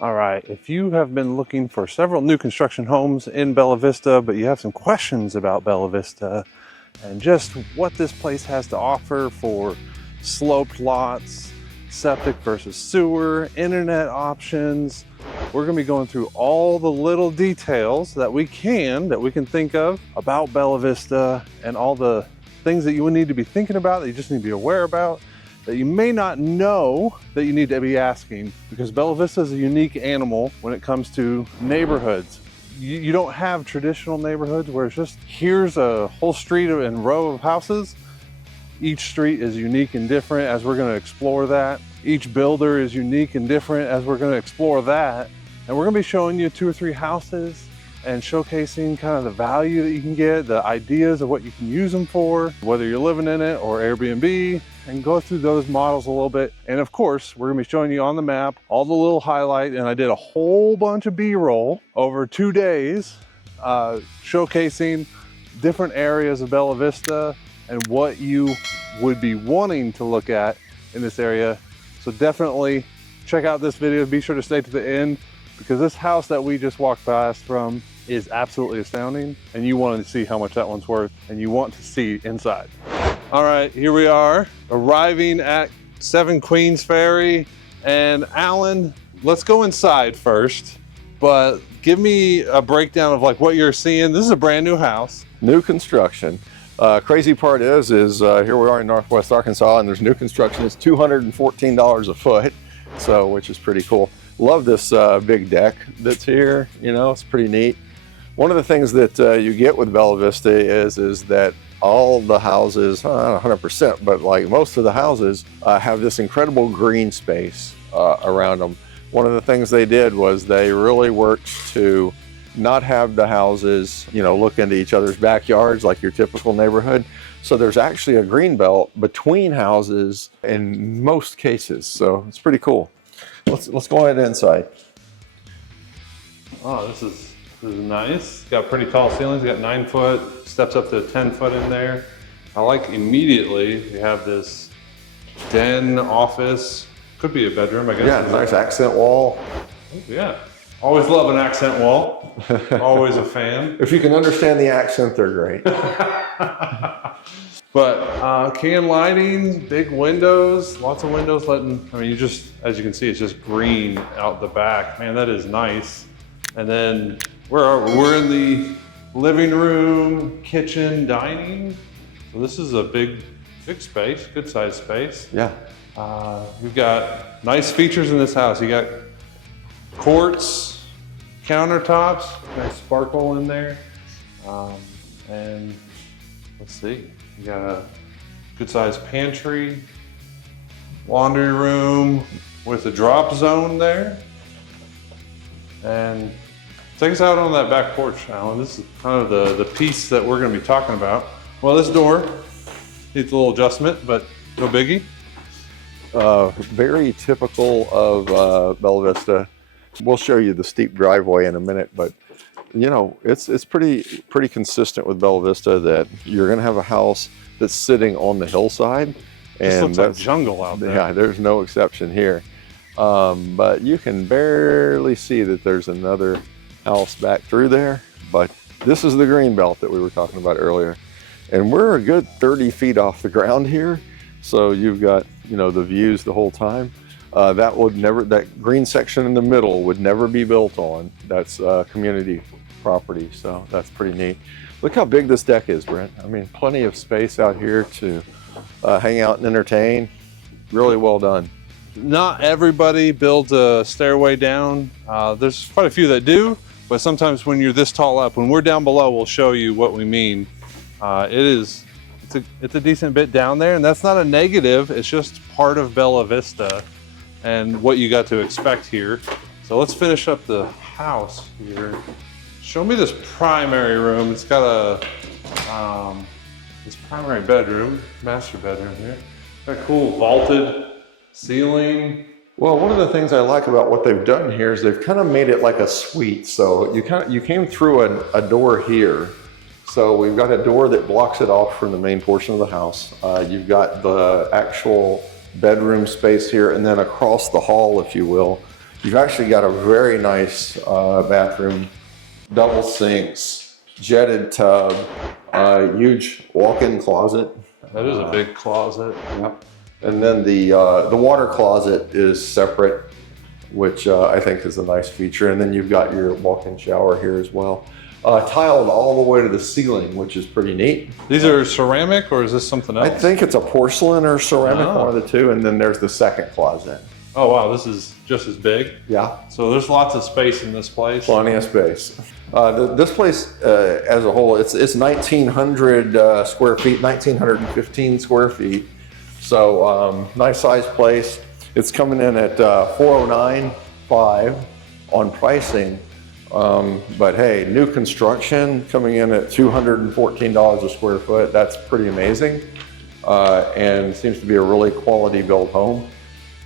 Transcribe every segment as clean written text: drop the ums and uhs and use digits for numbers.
All right, if you have been looking for several new construction homes in Bella Vista, but you have some questions about Bella Vista and just what this place has to offer for sloped lots, septic versus sewer, internet options, we're gonna be going through all the little details that we can think of about Bella Vista and all the things that you would need to be thinking about, that you just need to be aware about, that you may not know that you need to be asking, because Bella Vista is a unique animal when it comes to neighborhoods. You don't have traditional neighborhoods where it's just, here's a whole street and row of houses. Each street is unique and different, as we're gonna explore that. Each builder is unique and different, as we're gonna explore that. And we're gonna be showing you 2 or 3 houses and showcasing kind of the value that you can get, the ideas of what you can use them for, whether you're living in it or Airbnb, and go through those models a little bit. And of course, we're gonna be showing you on the map all the little highlight, and I did a whole bunch of B-roll over 2 days, showcasing different areas of Bella Vista and what you would be wanting to look at in this area. So definitely check out this video. Be sure to stay to the end, because this house that we just walked past from is absolutely astounding, and you want to see how much that one's worth, and you want to see inside. All right, here we are, arriving at 7 Queens Ferry. And Alan, let's go inside first, but give me a breakdown of like what you're seeing. This is a brand new house. New construction. Crazy part is here we are in Northwest Arkansas, and there's new construction. It's $214 a foot, so which is pretty cool. Love this big deck that's here. You know, it's pretty neat. One of the things that you get with Bella Vista is that all the houses, not 100%, but like most of the houses have this incredible green space around them. One of the things they did was they really worked to not have the houses, you know, look into each other's backyards like your typical neighborhood. So there's actually a green belt between houses in most cases. So it's pretty cool. Let's go ahead inside. Oh, this is nice. Got pretty tall ceilings. Got 9 foot, steps up to 10 foot in there. I like immediately we have this den office. Could be a bedroom, I guess. Yeah, nice accent wall. Yeah, always love an accent wall. Always a fan. If you can understand the accent, they're great. But can lighting, big windows, lots of windows letting, I mean, as you can see, it's just green out the back. Man, that is nice. And then we're in the living room, kitchen, dining. So this is a big space, good sized space. Yeah. We've got nice features in this house. You got quartz countertops, nice sparkle in there. And let's see, you got a good sized pantry, laundry room with a drop zone there. And take us out on that back porch, Alan. This is kind of the piece that we're gonna be talking about. Well, this door needs a little adjustment, but no biggie. Very typical of Bella Vista. We'll show you the steep driveway in a minute, but you know, it's pretty consistent with Bella Vista that you're gonna have a house that's sitting on the hillside. And looks like jungle out there. Yeah, there's no exception here. But you can barely see that there's another house back through there. But this is the green belt that we were talking about earlier. And we're a good 30 feet off the ground here. So you've got, you know, the views the whole time. That green section in the middle would never be built on. That's community property, so that's pretty neat. Look how big this deck is, Brent. I mean, plenty of space out here to hang out and entertain. Really well done. Not everybody builds a stairway down. There's quite a few that do, but sometimes when you're this tall up, when we're down below, we'll show you what we mean. It's a decent bit down there, and that's not a negative. It's just part of Bella Vista and what you got to expect here. So let's finish up the house here. Show me this primary room. It's got this primary bedroom, master bedroom here. Got a cool vaulted ceiling. Well, one of the things I like about what they've done here is they've kind of made it like a suite. So you came through a door here. So we've got a door that blocks it off from the main portion of the house. You've got the actual bedroom space here, and then across the hall, if you will, You've actually got a very nice bathroom, double sinks, jetted tub, huge walk-in closet. That is a big closet. Yep. And then the water closet is separate, which I think is a nice feature. And then you've got your walk-in shower here as well. Tiled all the way to the ceiling, which is pretty neat. These are ceramic, or is this something else? I think it's a porcelain or ceramic, one of the two. And then there's the second closet. Oh wow, this is just as big. Yeah. So there's lots of space in this place. Plenty of space. This place as a whole, it's 1,900 square feet, 1,915 square feet. So nice sized place. It's coming in at $409,500 on pricing. But hey, new construction coming in at $214 a square foot. That's pretty amazing. And seems to be a really quality built home.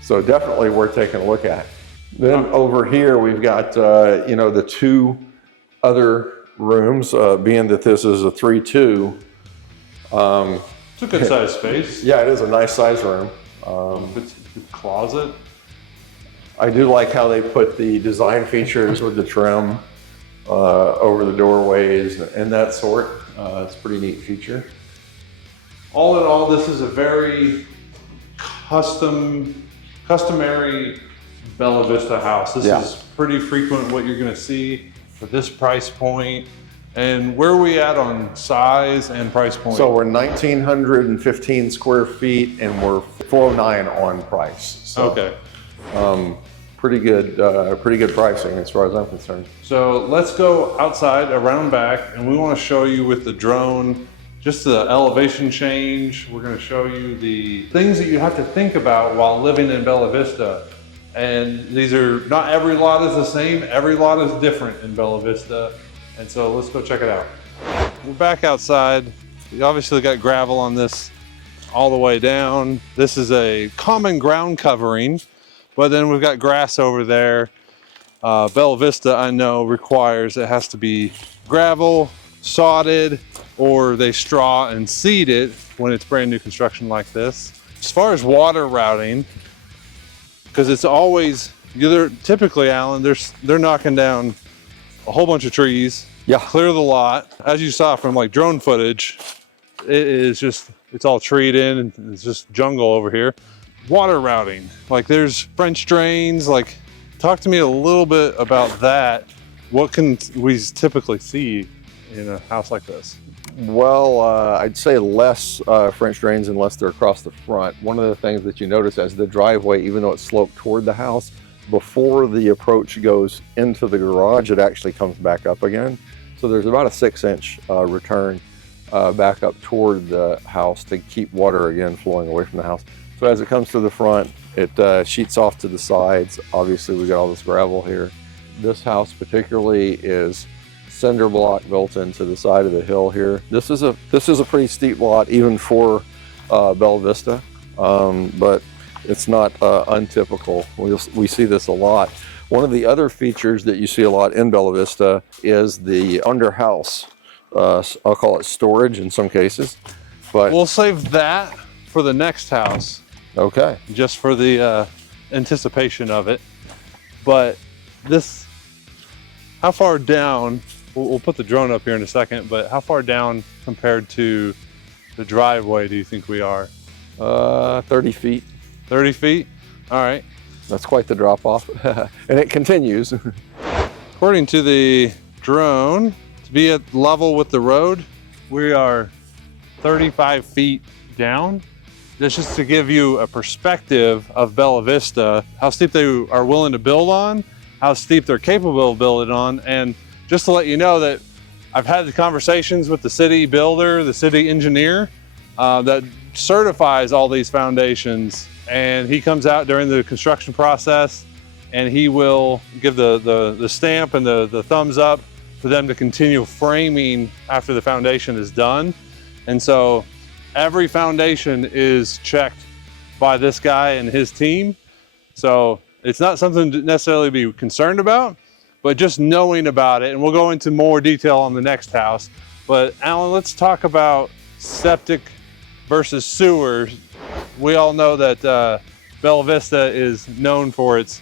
So definitely worth taking a look at. Then over here, we've got, the two other rooms, being that this is a 3-2. It's a good sized space. Yeah, it is a nice size room. Good closet. I do like how they put the design features with the trim over the doorways and that sort. It's a pretty neat feature. All in all, this is a very customary Bella Vista house. This is pretty frequent what you're gonna see for this price point. And where are we at on size and price point? So we're 1,915 square feet and we're $409 on price. So, okay. Pretty good pricing as far as I'm concerned. So let's go outside, around back, and we wanna show you with the drone just the elevation change. We're gonna show you the things that you have to think about while living in Bella Vista. And these are, not every lot is the same, every lot is different in Bella Vista. And so let's go check it out. We're back outside. We obviously got gravel on this all the way down. This is a common ground covering, but then we've got grass over there. Bella Vista, I know, requires it has to be gravel, sodded, or they straw and seed it when it's brand new construction like this. As far as water routing, because it's always, typically, Alan, they're knocking down a whole bunch of trees, clear the lot. As you saw from like drone footage, it's all treed in and it's just jungle over here. Water routing, like there's French drains, like talk to me a little bit about that. What can we typically see in a house like this? Well, I'd say less French drains unless they're across the front. One of the things that you notice as the driveway, even though it's sloped toward the house, before the approach goes into the garage, it actually comes back up again. So there's about a 6-inch return back up toward the house to keep water again flowing away from the house. So as it comes to the front, it sheets off to the sides. Obviously, we got all this gravel here. This house particularly is cinder block built into the side of the hill here. This is a pretty steep lot even for Bella Vista, but it's not untypical. We see this a lot. One of the other features that you see a lot in Bella Vista is the under house. I'll call it storage in some cases, but we'll save that for the next house. Okay. Just for the anticipation of it. But this, how far down, we'll put the drone up here in a second, but how far down compared to the driveway do you think we are? 30 feet. 30 feet? All right. That's quite the drop off. And it continues. According to the drone, to be at level with the road, we are 35 feet down. That's just to give you a perspective of Bella Vista, how steep they are willing to build on, how steep they're capable of building on, and just to let you know that I've had the conversations with the city builder, the city engineer that certifies all these foundations, and he comes out during the construction process and he will give the stamp and the thumbs up for them to continue framing after the foundation is done. And so every foundation is checked by this guy and his team. So it's not something to necessarily be concerned about, but just knowing about it. And we'll go into more detail on the next house. But Alan, let's talk about septic versus sewer. We all know that Bella Vista is known for its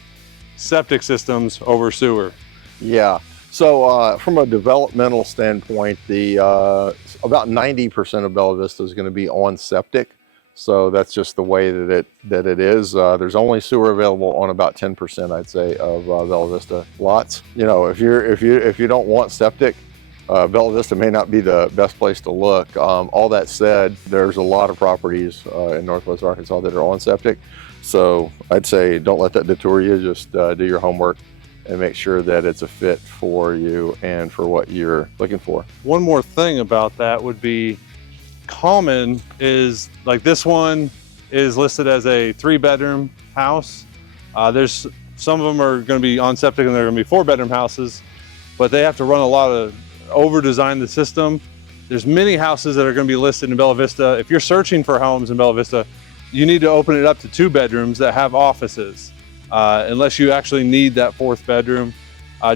septic systems over sewer. Yeah. So from a developmental standpoint, the about 90% of Bella Vista is going to be on septic. So that's just the way that it is. There's only sewer available on about 10%, I'd say, of Bella Vista lots. You know, if you don't want septic, Bella Vista may not be the best place to look. All that said, there's a lot of properties in Northwest Arkansas that are on septic. So I'd say don't let that deter you. Just do your homework and make sure that it's a fit for you and for what you're looking for. One more thing about that would be common is like this one is listed as a 3-bedroom house. There's some of them are going to be on septic and they're going to be 4-bedroom houses, but they have to run a lot of over-design the system. There's many houses that are going to be listed in Bella Vista. If you're searching for homes in Bella Vista, you need to open it up to 2 bedrooms that have offices, unless you actually need that 4th bedroom.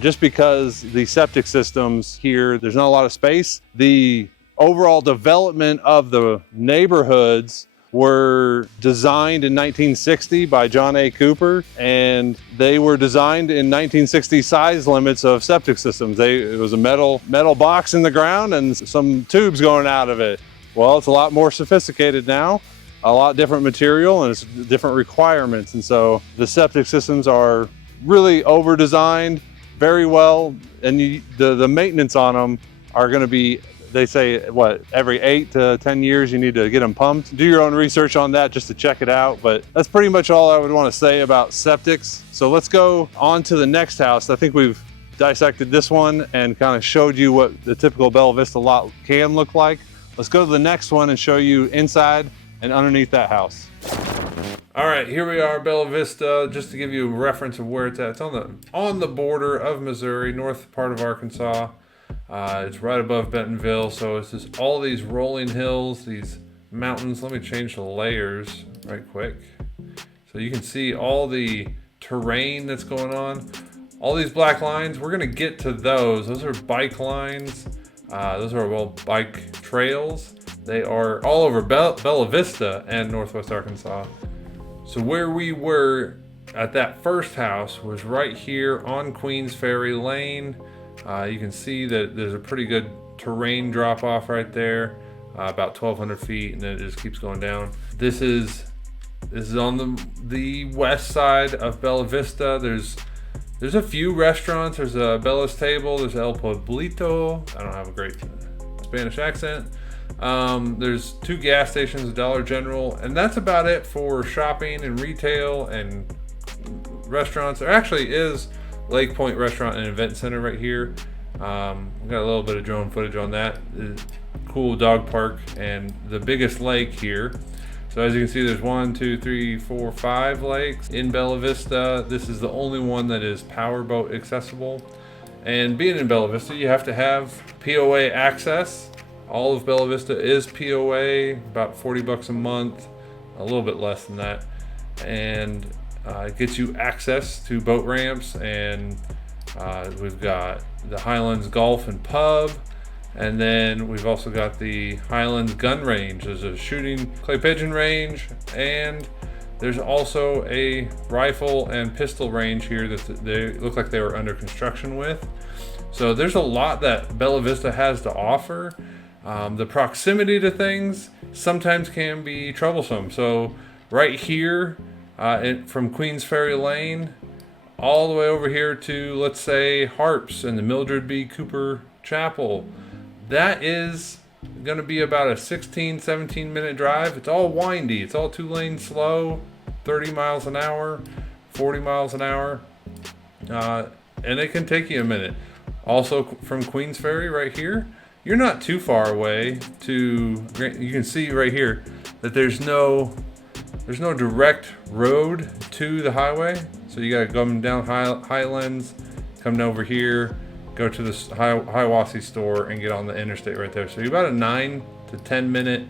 Just because the septic systems here, there's not a lot of space. The overall development of the neighborhoods were designed in 1960 by John A. Cooper, and they were designed in 1960 size limits of septic systems. It was a metal box in the ground and some tubes going out of it. Well, it's a lot more sophisticated now, a lot different material, and it's different requirements. And so the septic systems are really over-designed very well, and the maintenance on them are going to be, they say, what, every 8 to 10 years you need to get them pumped. Do your own research on that just to check it out, but that's pretty much all I would want to say about septics. So let's go on to the next house. I think we've dissected this one and kind of showed you what the typical Bella Vista lot can look like. Let's go to the next one and show you inside and underneath that house. All right, here we are, Bella Vista. Just to give you a reference of where it's at, it's on the border of Missouri, north part of Arkansas. It's right above Bentonville, so it's just all these rolling hills, these mountains. Let me change the layers right quick so you can see all the terrain that's going on. All these black lines, we're gonna get to those. Those are bike lines. Those are bike trails. They are all over Bella Vista and Northwest Arkansas. So where we were at that first house was right here on Queens Ferry Lane. You can see that there's a pretty good terrain drop off right there, about 1,200 feet, and then it just keeps going down. This is on the west side of Bella Vista. There's a few restaurants. There's a Bella's Table. There's El Pueblito. I don't have a great Spanish accent. There's 2 gas stations, a Dollar General, and that's about it for shopping and retail and restaurants. There actually is Lake Point Restaurant and Event Center right here. Got a little bit of drone footage on that. Cool dog park and the biggest lake here. So as you can see, there's 1, 2, 3, 4, 5 lakes in Bella Vista. This is the only one that is powerboat accessible. And being in Bella Vista, you have to have POA access. All of Bella Vista is POA, about $40 a month, a little bit less than that. And it gets you access to boat ramps, and we've got the Highlands Golf and Pub, and then we've also got the Highlands Gun Range. There's a shooting clay pigeon range, and there's also a rifle and pistol range here that they look like they were under construction with. So there's a lot that Bella Vista has to offer. The proximity to things sometimes can be troublesome. So right here, from Queens Ferry Lane all the way over here to, let's say, Harps and the Mildred B. Cooper Chapel, that is going to be about a 16-17 minute drive. It's all windy. It's all 2-lane slow, 30 miles an hour, 40 miles an hour, and it can take you a minute. Also from Queens Ferry right here, you're not too far away you can see right here that there's no direct road to the highway. So you gotta come down Highlands, come over here, go to the Hiawassee store and get on the interstate right there. So you're about a 9 to 10 minute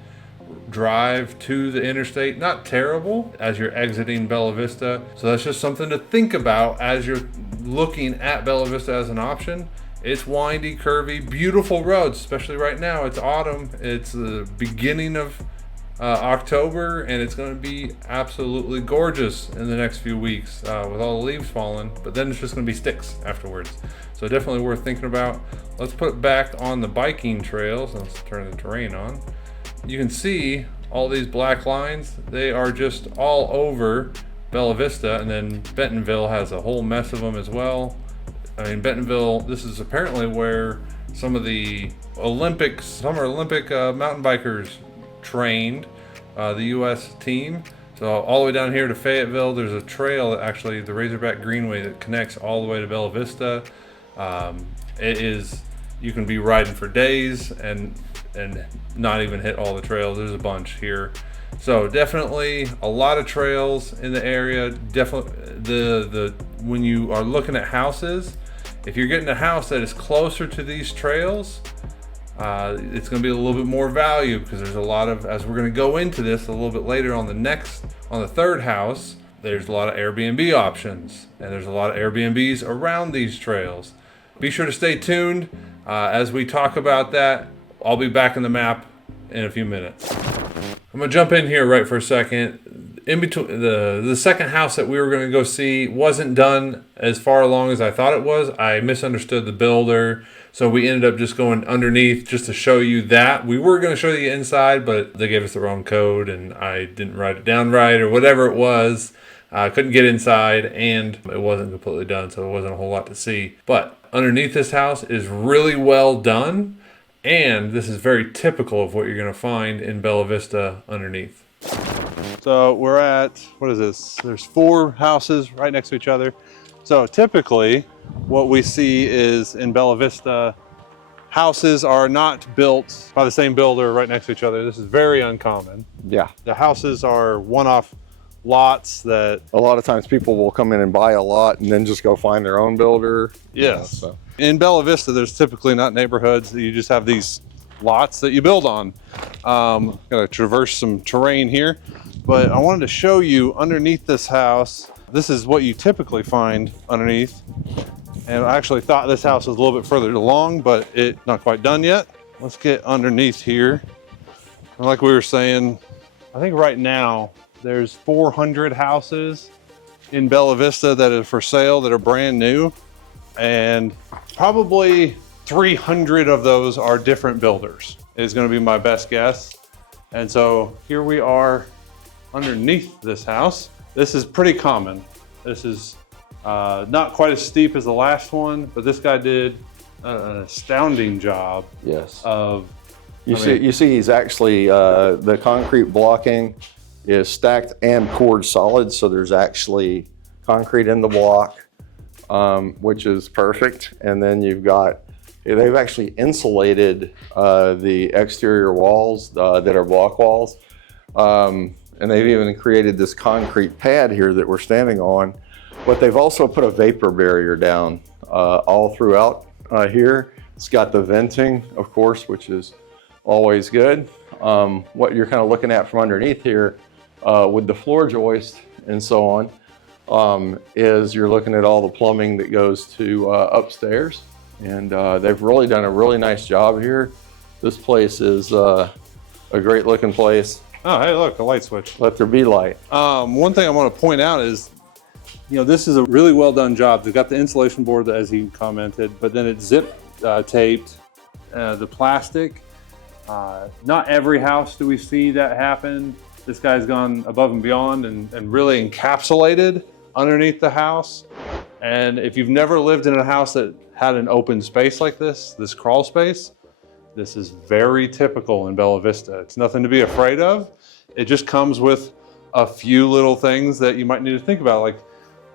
drive to the interstate. Not terrible as you're exiting Bella Vista. So that's just something to think about as you're looking at Bella Vista as an option. It's windy, curvy, beautiful roads, especially right now. It's autumn. It's the beginning of October, and it's going to be absolutely gorgeous in the next few weeks with all the leaves falling, but then it's just going to be sticks afterwards. So definitely worth thinking about. Let's put it back on the biking trails. Let's turn the terrain on. You can see all these black lines. They are just all over Bella Vista, and then Bentonville has a whole mess of them as well. I mean, Bentonville, this is apparently where some of the Summer Olympic mountain bikers trained, the U.S. team. So all the way down here to Fayetteville, there's a trail that actually, the Razorback Greenway, that connects all the way to Bella Vista. You can be riding for days and not even hit all the trails. There's a bunch here. So definitely a lot of trails in the area. Definitely when you are looking at houses, if you're getting a house that is closer to these trails, it's going to be a little bit more value, because there's a lot of, as we're going to go into this a little bit later on the third house, there's a lot of Airbnb options, and there's a lot of Airbnbs around these trails. Be sure to stay tuned as we talk about that. I'll be back in the map in a few minutes. I'm gonna jump in here right for a second. In between, the second house that we were gonna go see wasn't done as far along as I thought it was. I misunderstood the builder, so we ended up just going underneath just to show you that. We were gonna show you the inside, but they gave us the wrong code, and I didn't write it down right, or whatever it was. I couldn't get inside, and it wasn't completely done, so it wasn't a whole lot to see. But underneath this house is really well done. And this is very typical of what you're going to find in Bella Vista underneath. So we're at, what is this? There's 4 houses right next to each other. So typically what we see is in Bella Vista, houses are not built by the same builder right next to each other. This is very uncommon. Yeah. The houses are one-off lots that... A lot of times people will come in and buy a lot and then just go find their own builder. Yes. So. In Bella Vista, there's typically not neighborhoods. You just have these lots that you build on. Gonna traverse some terrain here, but I wanted to show you underneath this house. This is what you typically find underneath. And I actually thought this house was a little bit further along, but it's not quite done yet. Let's get underneath here. And like we were saying, I think right now there's 400 houses in Bella Vista that are for sale, that are brand new. And probably 300 of those are different builders, is going to be my best guess. And so here we are underneath this house. This is pretty common. This is not quite as steep as the last one, but this guy did an astounding job. Yes. You see he's actually, the concrete blocking is stacked and poured solid. So there's actually concrete in the block. Which is perfect. And then they've actually insulated the exterior walls that are block walls. And they've even created this concrete pad here that we're standing on. But they've also put a vapor barrier down all throughout here. It's got the venting, of course, which is always good. What you're kind of looking at from underneath here with the floor joist and so on, is you're looking at all the plumbing that goes to upstairs, and they've really done a really nice job here. This place is a great looking place. Oh, hey, look, a light switch. Let there be light. One thing I want to point out is, this is a really well done job. They've got the insulation board, as he commented, but then it's zip taped, the plastic. Not every house do we see that happen. This guy's gone above and beyond and really encapsulated underneath the house. And if you've never lived in a house that had an open space like this crawl space, this is very typical in Bella Vista. It's nothing to be afraid of. It just comes with a few little things that you might need to think about. Like,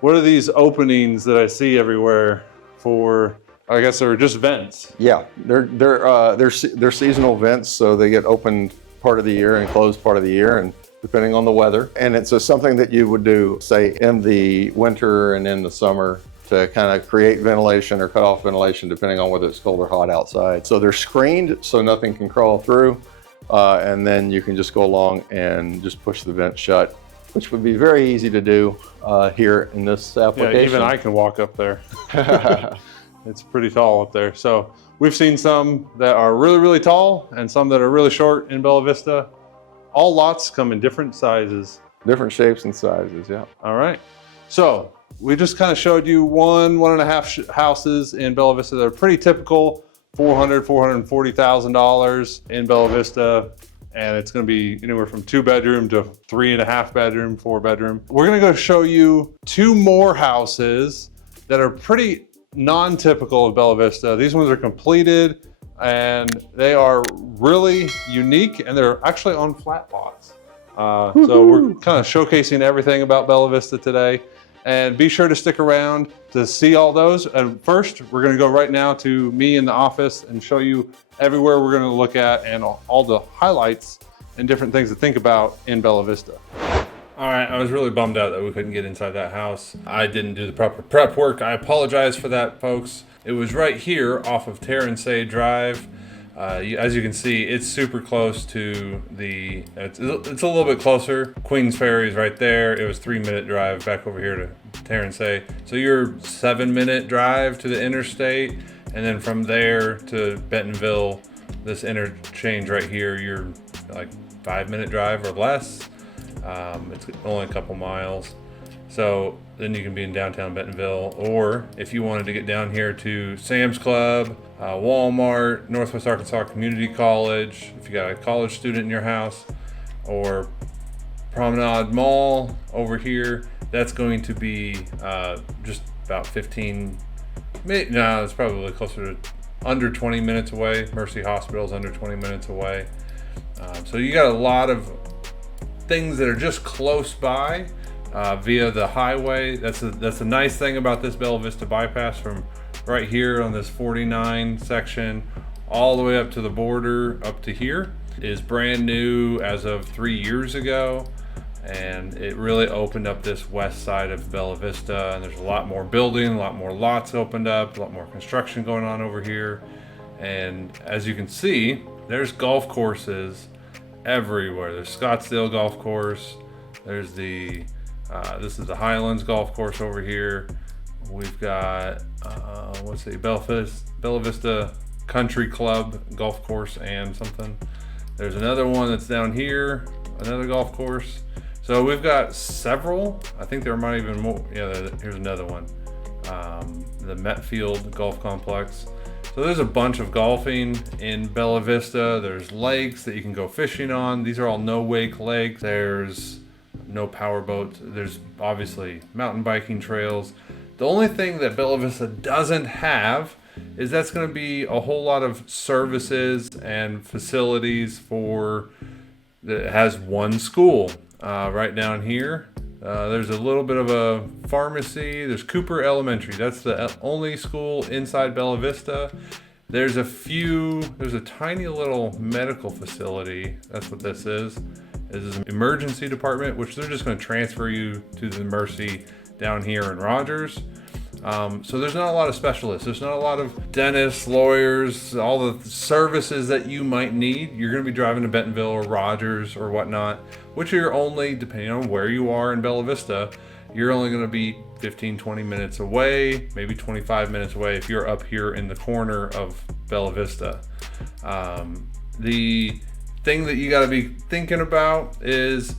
what are these openings that I see everywhere for? I guess they're just vents. Yeah, they're seasonal vents, so they get opened part of the year and closed part of the year, and depending on the weather. And it's something that you would do, say, in the winter and in the summer to kind of create ventilation or cut off ventilation, depending on whether it's cold or hot outside. So they're screened so nothing can crawl through. And then you can just go along and just push the vent shut, which would be very easy to do here in this application. Yeah, even I can walk up there. It's pretty tall up there. So we've seen some that are really, really tall and some that are really short in Bella Vista. all lots come in different sizes. Different shapes and sizes, yeah. All right. So we just kind of showed you one and a half houses in Bella Vista that are pretty typical, $440,000 in Bella Vista. And it's going to be anywhere from 2-bedroom to 3.5-bedroom, 4-bedroom. We're going to go show you 2 more houses that are pretty non-typical of Bella Vista. These ones are completed and they are really unique, and they're actually on flat lots. So we're kind of showcasing everything about Bella Vista today, and be sure to stick around to see all those. And first, we're going to go right now to me in the office and show you everywhere we're going to look at and all the highlights and different things to think about in Bella Vista. All right, I was really bummed out that we couldn't get inside that house. I didn't do the proper prep work. I apologize for that, folks. It was right here off of Terransay Drive. As you can see, it's super close to the, it's a little bit closer. Queens Ferry is right there. It was 3-minute drive back over here to Terransay. So you're 7-minute drive to the interstate, and then from there to Bentonville, this interchange right here, you're like 5-minute drive or less. It's only a couple miles. So then you can be in downtown Bentonville, or if you wanted to get down here to Sam's Club, Walmart, Northwest Arkansas Community College, if you got a college student in your house, or Promenade Mall over here, that's going to be just about 15, no, it's probably closer to under 20 minutes away. Mercy Hospital's under 20 minutes away. So you got a lot of things that are just close by via the highway. That's a nice thing about this Bella Vista bypass. From right here on this 49 section all the way up to the border up to here is brand new as of 3 years ago, and it really opened up this west side of Bella Vista, and there's a lot more building, a lot more lots opened up, a lot more construction going on over here. And as you can see, there's golf courses everywhere. There's Scottsdale Golf Course, there's the this is the Highlands Golf Course over here. We've got Bella Vista Country Club Golf Course and something. There's another one that's down here, another golf course. So we've got several. I think there might even more. Yeah, here's another one. The Metfield Golf Complex. So there's a bunch of golfing in Bella Vista. There's lakes that you can go fishing on. These are all no-wake lakes. There's no power boats. There's obviously mountain biking trails. The only thing that Bella Vista doesn't have is that's going to be a whole lot of services and facilities for, that has one school. Right down here, there's a little bit of a pharmacy. There's Cooper Elementary. That's the only school inside Bella Vista. There's a tiny little medical facility. That's what this is. This is an emergency department, which they're just going to transfer you to the Mercy down here in Rogers. So there's not a lot of specialists. There's not a lot of dentists, lawyers, all the services that you might need. You're going to be driving to Bentonville or Rogers or whatnot, which you're only, depending on where you are in Bella Vista, you're only going to be 15, 20 minutes away, maybe 25 minutes away if you're up here in the corner of Bella Vista. The thing that you got to be thinking about is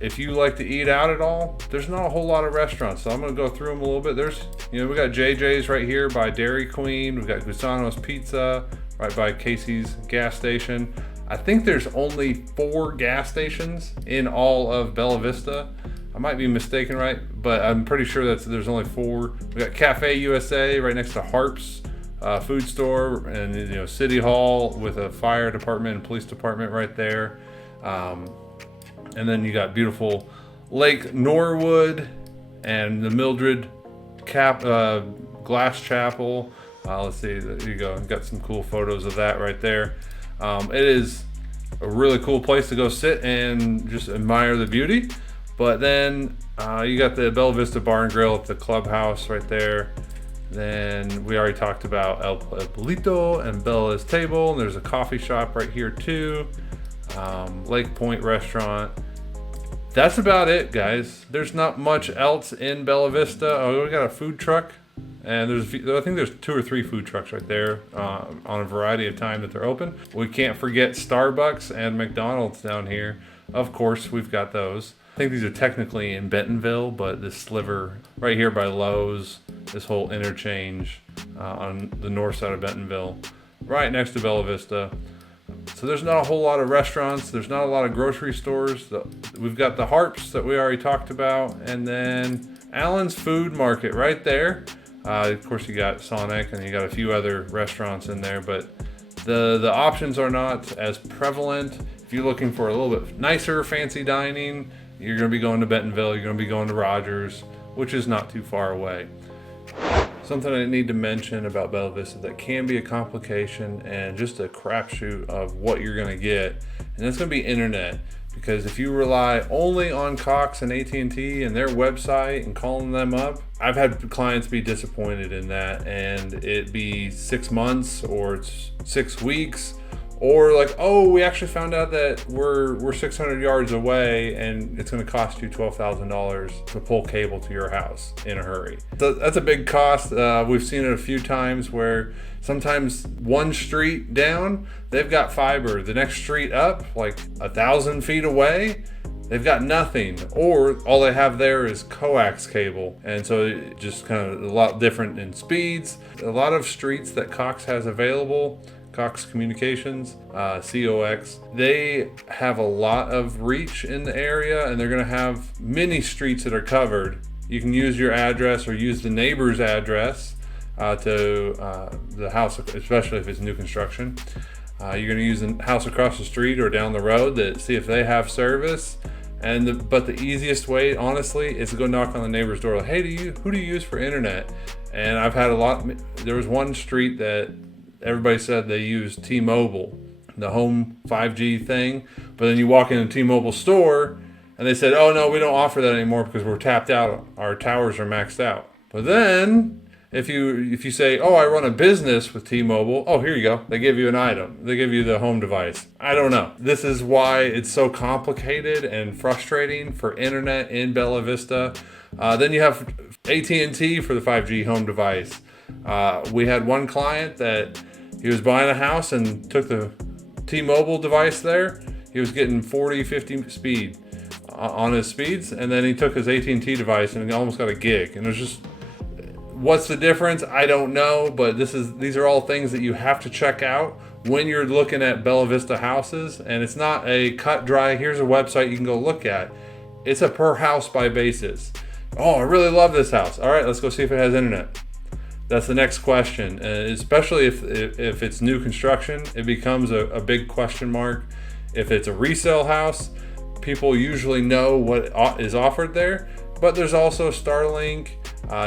if you like to eat out at all, there's not a whole lot of restaurants. So I'm going to go through them a little bit. There's, we got JJ's right here by Dairy Queen. We've got Gusano's Pizza right by Casey's gas station. I think there's only 4 gas stations in all of Bella Vista. I might be mistaken, right? But I'm pretty sure there's only 4. We got Cafe USA right next to Harp's food store, and City Hall with a fire department and police department right there. And then you got beautiful Lake Norwood and the Mildred Glass Chapel. Let's see, there you go. Got some cool photos of that right there. It is a really cool place to go sit and just admire the beauty. But then you got the Bella Vista Bar and Grill at the clubhouse right there. Then we already talked about El Polito and Bella's Table. And there's a coffee shop right here too. Lake Point Restaurant. That's about it, guys. There's not much else in Bella Vista. Oh, we got a food truck And I think there's 2 or 3 food trucks right there on a variety of time that they're open. We can't forget Starbucks and McDonald's down here. Of course, we've got those. I think these are technically in Bentonville, but this sliver right here by Lowe's, this whole interchange on the north side of Bentonville, right next to Bella Vista. So there's not a whole lot of restaurants. There's not a lot of grocery stores. We've got the Harps that we already talked about, and then Allen's Food Market right there. Of course, you got Sonic, and you got a few other restaurants in there, but the options are not as prevalent. If you're looking for a little bit nicer, fancy dining, you're going to be going to Bentonville. You're going to be going to Rogers, which is not too far away. Something I need to mention about Bella Vista that can be a complication and just a crapshoot of what you're going to get, and that's going to be internet. Because if you rely only on Cox and AT&T and their website and calling them up, I've had clients be disappointed in that, and it be 6 months or it's 6 weeks, or like, oh, we actually found out that we're 600 yards away and it's going to cost you $12,000 to pull cable to your house in a hurry. So that's a big cost. We've seen it a few times where sometimes one street down, they've got fiber. The next street up, like 1,000 feet away, they've got nothing, or all they have there is coax cable. And so it just kind of a lot different in speeds. A lot of streets that Cox has available, Cox Communications, COX, they have a lot of reach in the area, and they're going to have many streets that are covered. You can use your address or use the neighbor's address to the house, especially if it's new construction. You're going to use the house across the street or down the road to see if they have service. But the easiest way, honestly, is to go knock on the neighbor's door. Like, hey, who do you use for internet? And I've had a lot. There was one street that everybody said they used T-Mobile, the home 5G thing. But then you walk in a T-Mobile store and they said, oh no, we don't offer that anymore because we're tapped out. Our towers are maxed out. But then if you say, oh, I run a business with T-Mobile, oh, here you go. They give you an item. They give you the home device. I don't know. This is why it's so complicated and frustrating for internet in Bella Vista. Then you have AT&T for the 5G home device. We had one client that he was buying a house and took the T-Mobile device there. He was getting 40, 50 speed on his speeds, and then he took his AT&T device and he almost got a gig. And it was just, what's the difference? I don't know, but these are all things that you have to check out when you're looking at Bella Vista houses. And it's not a cut dry, here's a website you can go look at. It's a per house by basis. Oh, I really love this house. All right, let's go see if it has internet. That's the next question, especially if it's new construction. It becomes a big question mark. If it's a resale house, people usually know what is offered there, but there's also Starlink.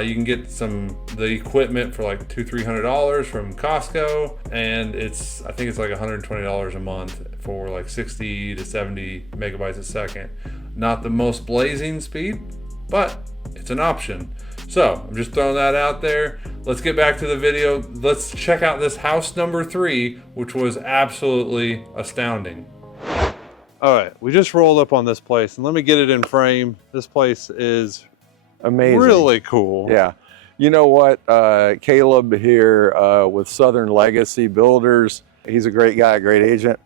You can get the equipment for like $200-300 from Costco, and I think it's like $120 a month for like 60 to 70 megabytes a second. Not the most blazing speed, but it's an option. So I'm just throwing that out there. Let's get back to the video. Let's check out this house number 3, which was absolutely astounding. All right, we just rolled up on this place, and let me get it in frame. This place is amazing. Really cool. Yeah. You know what? Caleb here with Southern Legacy Builders, he's a great guy, a great agent.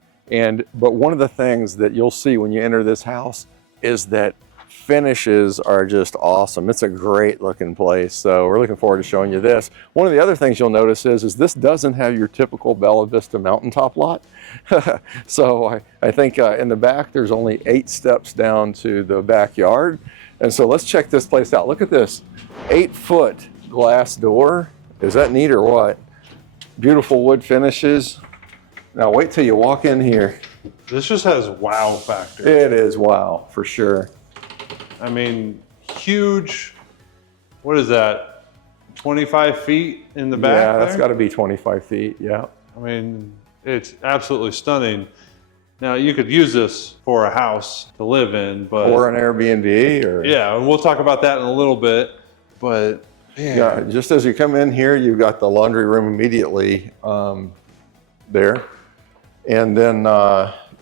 But one of the things that you'll see when you enter this house is that finishes are just awesome. It's a great looking place. So we're looking forward to showing you this. One of the other things you'll notice is this doesn't have your typical Bella Vista mountaintop lot. So I think in the back, there's only 8 steps down to the backyard. And so let's check this place out. Look at this 8-foot glass door. Is that neat or what? Beautiful wood finishes. Now wait till you walk in here. This just has wow factor. It is wow, for sure. I mean, huge, what is that, 25 feet in the back? Yeah, that's got to be 25 feet, yeah. I mean, it's absolutely stunning. Now, you could use this for a house to live in, but... Or an Airbnb, or... Yeah, and we'll talk about that in a little bit, but... Yeah, just as you come in here, you've got the laundry room immediately there. And then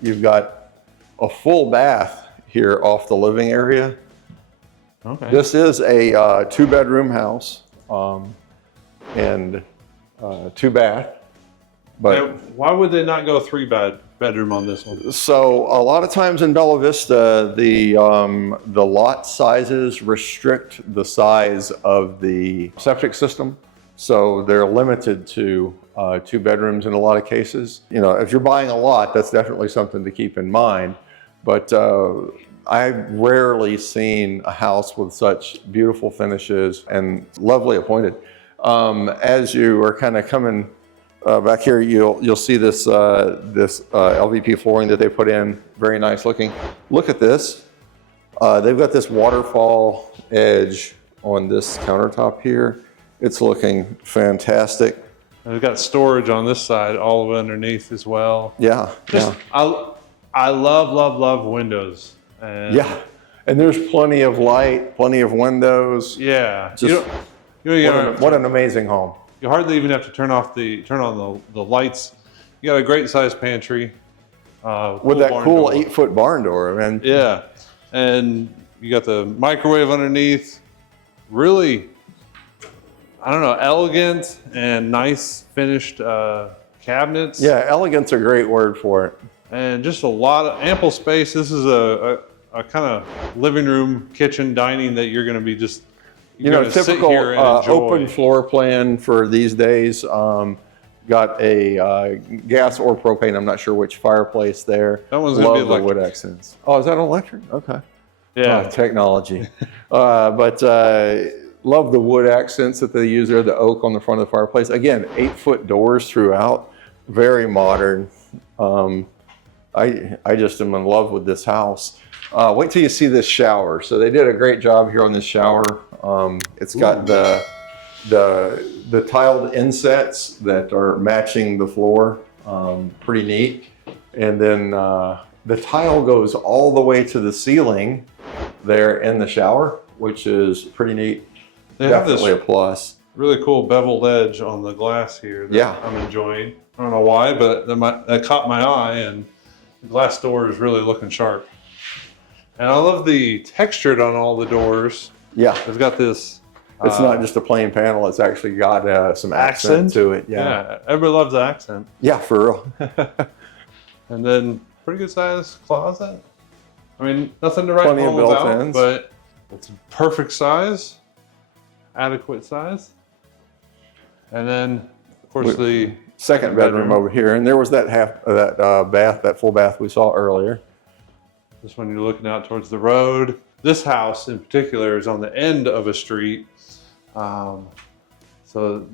you've got a full bath here off the living area. Okay. This is a 2-bedroom house. and 2 bath. But Now, why would they not go 3-bedroom on this one? so a lot of times in Bella Vista, the lot sizes restrict the size of the septic system. So they're limited to 2 bedrooms in a lot of cases. You know, if you're buying a lot, that's definitely something to keep in mind. But I've rarely seen a house with such beautiful finishes and lovely appointed. As you are kind of coming back here, you'll see this LVP flooring that they put in. Very nice looking. Look at this. They've got this waterfall edge on this countertop here. It's looking fantastic. And we've got storage on this side, all of it underneath as well. Yeah, Just, yeah. I love windows. And Yeah, and there's plenty of light, plenty of windows. Yeah. Just what an amazing home. You hardly even have to turn on the lights. You got a great sized pantry. With that cool door. 8-foot barn door, man. Yeah, and you got the microwave underneath. Really, I don't know, elegant and nice finished cabinets. Yeah, elegant's a great word for it. And just a lot of ample space. This is a kind of living room, kitchen, dining that you're going to be just, You know, sit typical here and enjoy. open floor plan for these days. Got a gas or propane, I'm not sure which fireplace there. That one's gonna be Love the electric. wood accents. Oh, is that electric? Okay. Yeah. Oh, technology. But love the wood accents that they use there, the oak on the front of the fireplace. Again, 8-foot doors throughout, very modern. I just am in love with this house. Wait till you see this shower. So they did a great job here on this shower. It's got the tiled insets that are matching the floor. Pretty neat. And then the tile goes all the way to the ceiling there in the shower, which is pretty neat. They have Definitely this a plus. really cool beveled edge on the glass here that Yeah. I'm enjoying. I don't know why, but that caught my eye, and the glass door is really looking sharp. And I love the textured on all the doors. Yeah. It's got this. It's not just a plain panel. It's actually got some accent to it. Yeah. Everybody loves the accent. Yeah, for real. And then pretty good sized closet. I mean, nothing to write Plenty of home about, built-ins. but it's perfect size, adequate size. And then, of course, the Second bedroom over here, and there was that bath, that full bath we saw earlier. This one you're looking out towards the road. This house in particular is on the end of a street. So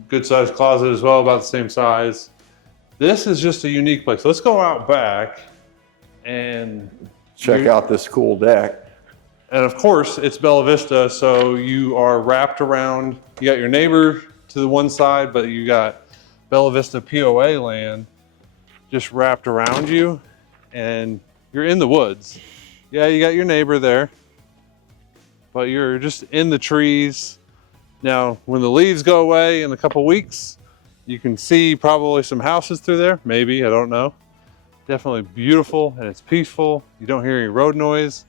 good sized closet as well, about the same size. This is just a unique place. Let's go out back and Check out this cool deck. And of course, it's Bella Vista, so you are wrapped around. You got your neighbor to the one side, but you got Bella Vista POA land just wrapped around you, and you're in the woods. Yeah, you got your neighbor there, but you're just in the trees. Now, when the leaves go away in a couple weeks, you can see probably some houses through there. Maybe, I don't know. Definitely beautiful, and it's peaceful. You don't hear any road noise.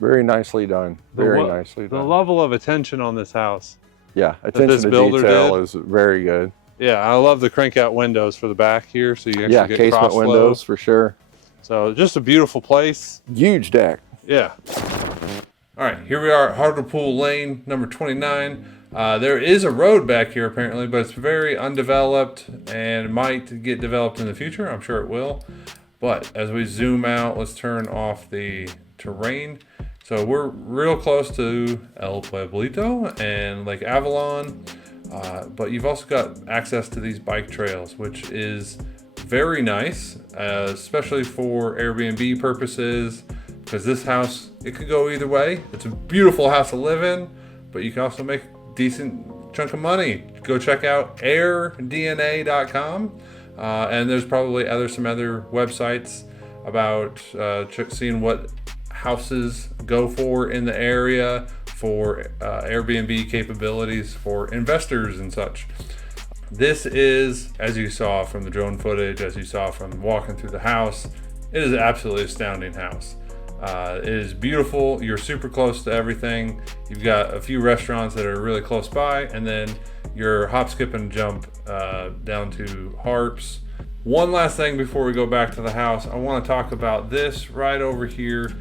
Very nicely done. Very nicely The done. level of attention on this house. Yeah, attention this to builder detail did. is very good. Yeah, I love the crank out windows for the back here, so you actually Yeah, get casement cross flow. windows for sure. So just a beautiful place. Huge deck. Yeah. All right, here we are at Hartlepool Lane, number 29. There is a road back here apparently, but it's very undeveloped and might get developed in the future. I'm sure it will. But as we zoom out, let's turn off the terrain. So we're real close to El Pueblito and Lake Avalon, but you've also got access to these bike trails, which is very nice, especially for Airbnb purposes, because this house, it could go either way. It's a beautiful house to live in, but you can also make a decent chunk of money. Go check out airdna.com, and there's probably some other websites about seeing what houses go for in the area for Airbnb capabilities for investors and such. This is, as you saw from the drone footage, as you saw from walking through the house, it is an absolutely astounding house. It is beautiful. You're super close to everything. You've got a few restaurants that are really close by, and then your hop, skip, and jump down to harps. One last thing before we go back to the house, I want to talk about this right over here.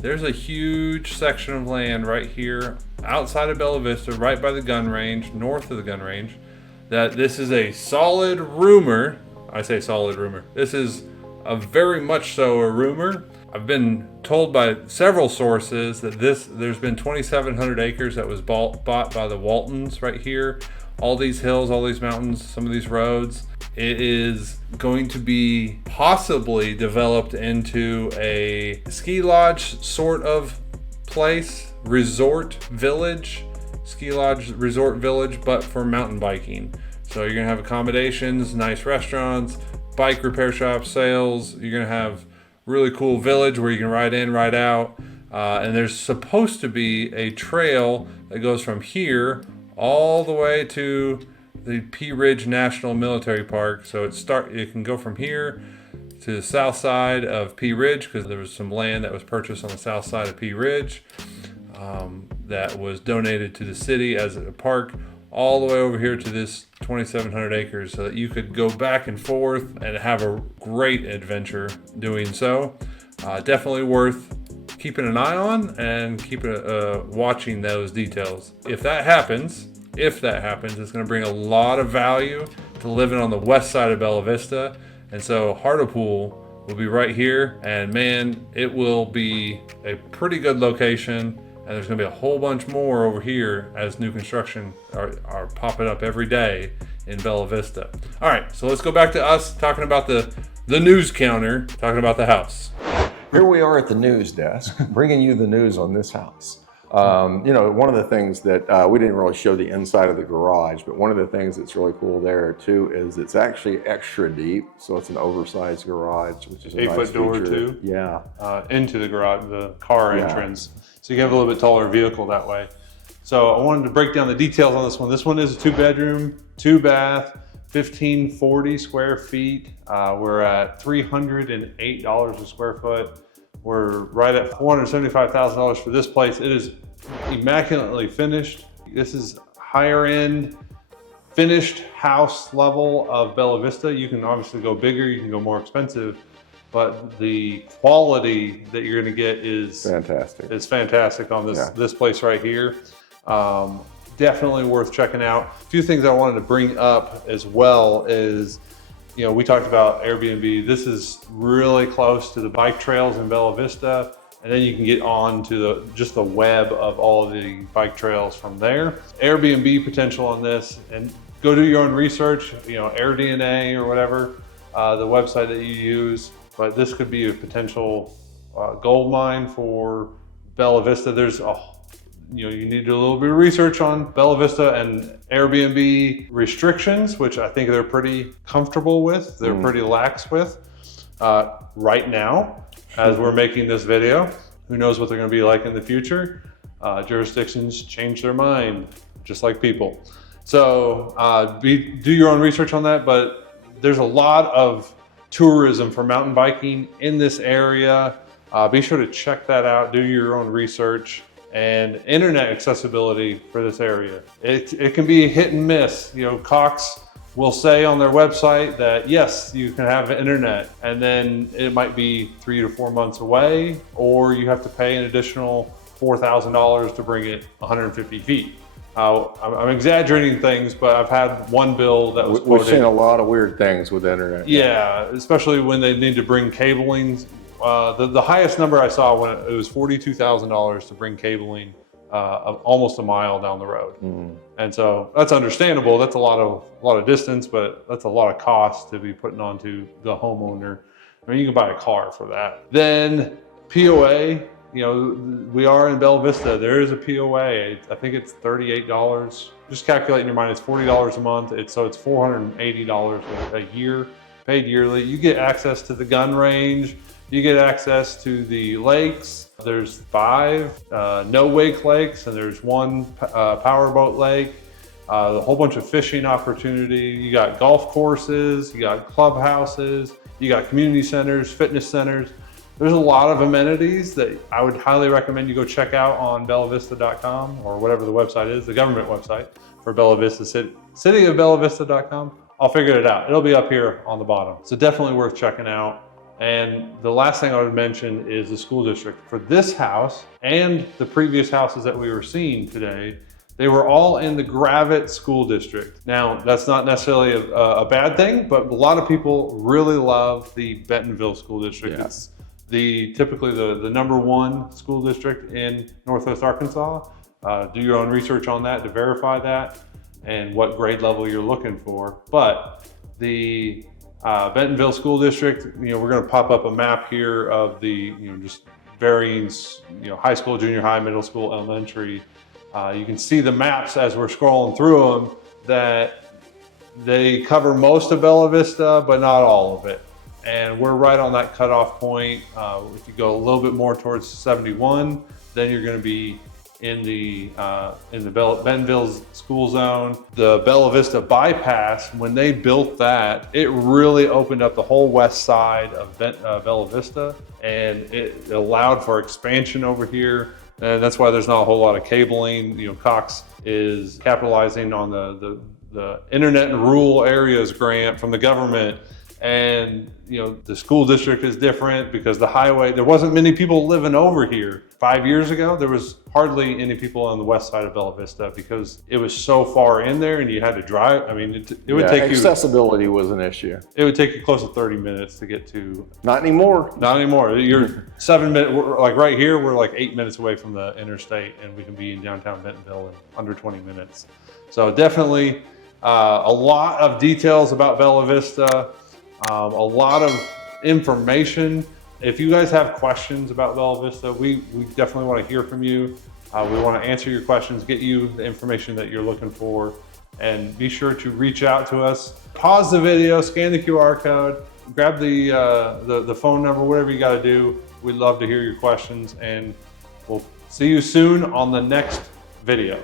There's a huge section of land right here outside of Bella Vista, right by the gun range, north of the gun range, that this is a solid rumor. I say solid rumor. This is a very much so a rumor. I've been told by several sources that there's been 2,700 acres that was bought by the Waltons right here. All these hills, all these mountains, some of these roads. It is going to be possibly developed into a ski lodge sort of place, resort village, ski lodge resort village, but for mountain biking. So you're gonna have accommodations, nice restaurants, bike repair shops, sales. You're gonna have really cool village where you can ride in, ride out. And there's supposed to be a trail that goes from here all the way to the Pea Ridge National Military Park. So it can go from here to the south side of Pea Ridge, because there was some land that was purchased on the south side of Pea Ridge that was donated to the city as a park, all the way over here to this 2,700 acres, so that you could go back and forth and have a great adventure doing so. Definitely worth keeping an eye on and watching those details. If that happens, it's going to bring a lot of value to living on the west side of Bella Vista. And so Hartlepool will be right here, and man, it will be a pretty good location. And there's going to be a whole bunch more over here as new construction are popping up every day in Bella Vista. All right, so let's go back to us talking about the news counter, talking about the house. Here we are at the news desk, bringing you the news on this house. You know, one of the things that we didn't really show the inside of the garage, but one of the things that's really cool there too is it's actually extra deep. So it's an oversized garage, which is a 8-foot nice door feature. too. Yeah. Into the garage, the car Yeah. entrance. So you can have a little bit taller vehicle that way. So I wanted to break down the details on this one. This one is a 2-bedroom, 2-bath, 1,540 square feet. We're at $308 a square foot. We're right at $475,000 for this place. It is immaculately finished. This is higher end, finished house level of Bella Vista. You can obviously go bigger, you can go more expensive, but the quality that you're gonna get is fantastic. It's fantastic on this place right here. Definitely worth checking out. A few things I wanted to bring up as well is, you know, we talked about Airbnb. This is really close to the bike trails in Bella Vista, and then you can get on to just the web of all of the bike trails from there. Airbnb potential on this, and go do your own research, you know, AirDNA or whatever, the website that you use, but this could be a potential gold mine for Bella Vista. You need to do a little bit of research on Bella Vista and Airbnb restrictions, which I think they're pretty comfortable with. They're pretty lax with right now, as we're making this video. Who knows what they're going to be like in the future? Jurisdictions change their mind, just like people. So do your own research on that, but there's a lot of tourism for mountain biking in this area. Be sure to check that out, do your own research. And internet accessibility for this area. It can be hit and miss. You know, Cox will say on their website that yes, you can have internet, and then it might be 3 to 4 months away, or you have to pay an additional $4,000 to bring it 150 feet. I'm exaggerating things, but I've had one bill that was quoted. We've seen a lot of weird things with the internet. Yeah, especially when they need to bring cabling. The highest number I saw when it was $42,000 to bring cabling almost a mile down the road. And so that's understandable. That's a lot of distance, but that's a lot of cost to be putting onto the homeowner. I mean, you can buy a car for that. Then POA, you know, we are in Bella Vista. There is a POA. I think it's $38. Just calculate in your mind, it's $40 a month. So it's $480 a year, paid yearly. You get access to the gun range. You get access to the lakes. There's 5 no-wake lakes, and there's 1 powerboat lake. A whole bunch of fishing opportunity. You got golf courses, you got clubhouses, you got community centers, fitness centers. There's a lot of amenities that I would highly recommend you go check out on bellavista.com or whatever the website is, the government website for Bella Vista cityofbellavista.com. I'll figure it out. It'll be up here on the bottom. So definitely worth checking out. And the last thing I would mention is the school district. For this house and the previous houses that we were seeing today, they were all in the Gravette School District. Now, that's not necessarily a bad thing, but a lot of people really love the Bentonville School District. Yeah. It's typically the #1 school district in Northwest Arkansas. Do your own research on that to verify that and what grade level you're looking for. But the Bentonville School District, we're going to pop up a map here of the, just varying, high school, junior high, middle school, elementary. You can see the maps as we're scrolling through them that they cover most of Bella Vista, but not all of it. And we're right on that cutoff point. If you go a little bit more towards 71, then you're going to be in the Bentonville school zone. The Bella Vista bypass, when they built that, it really opened up the whole west side of Bella Vista, and it allowed for expansion over here. And that's why there's not a whole lot of cabling. Cox is capitalizing on the Internet in Rural Areas grant from the government. And the school district is different because the highway, there wasn't many people living over here. 5 years ago, there was hardly any people on the west side of Bella Vista because it was so far in there and you had to drive. I mean, it would take accessibility was an issue. It would take you close to 30 minutes to get to. Not anymore. Not anymore. You're 7 minutes, like right here, we're like 8 minutes away from the interstate and we can be in downtown Bentonville in under 20 minutes. So definitely a lot of details about Bella Vista. A lot of information. If you guys have questions about Bella Vista, we definitely want to hear from you. We want to answer your questions, get you the information that you're looking for, and be sure to reach out to us. Pause the video, scan the QR code, grab the phone number, whatever you got to do. We'd love to hear your questions, and we'll see you soon on the next video.